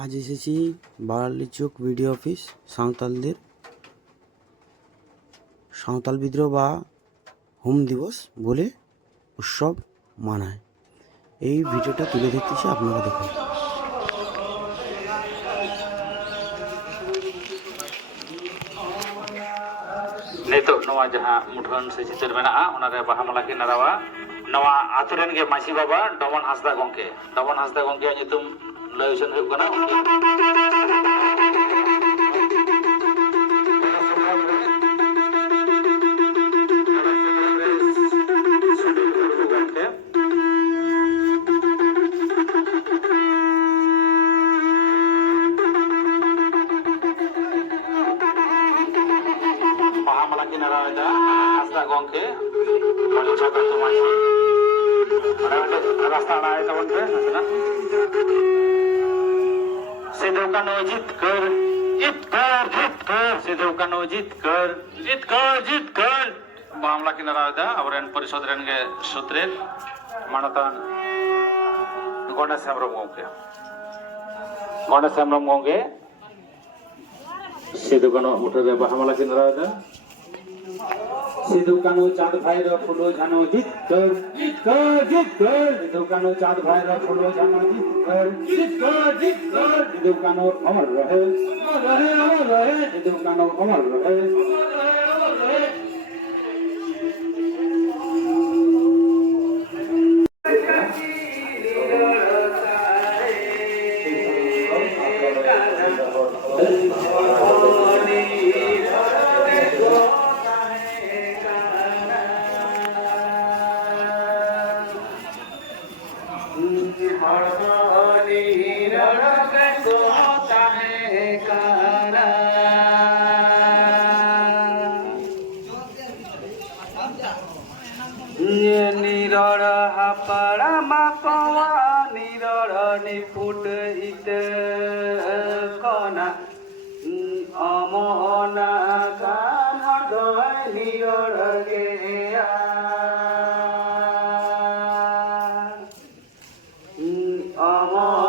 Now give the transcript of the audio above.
আজ এসেছি বারালি চোক BDO office সাঁওতালদের Santhal বিদ্রোহ বা হুম দিবস বলে উৎসব মানায়। এই ভিডিওটা তুলে ধরতেছি, আপনারা দেখুন। नितो नवा जहाँ मुठन से चितर मेना उनारे बाहा माला की नरावा नवा आतुरेन के मासी बाबा डमन हासदा गंके नितुम लयुसन हुई कना हासदा गंके बड़ी छाता तो मासी रास्ता आए तो बनते ना सिद्धू कानो जीत कर सिद्धू कानो जीत कर मामला की नारायदा और इन परिषद रेन के सूत्रे मानतान गणेश हेम्ब्रम गंगे सिद्धू कानो उठे मामला की नारायदा सिद्धू कानो चाँद भाई रो फुलो जानो जीत कर सिद्धू कानो चाँद भाई रो फुलो जानो जीत कर सिद्धू कानो अमर रहे सिद्धू कानो अमर रहे निरर हापड़ा मापवा निरर निफुट हित कना अमना कान हृदय निरर गे अमना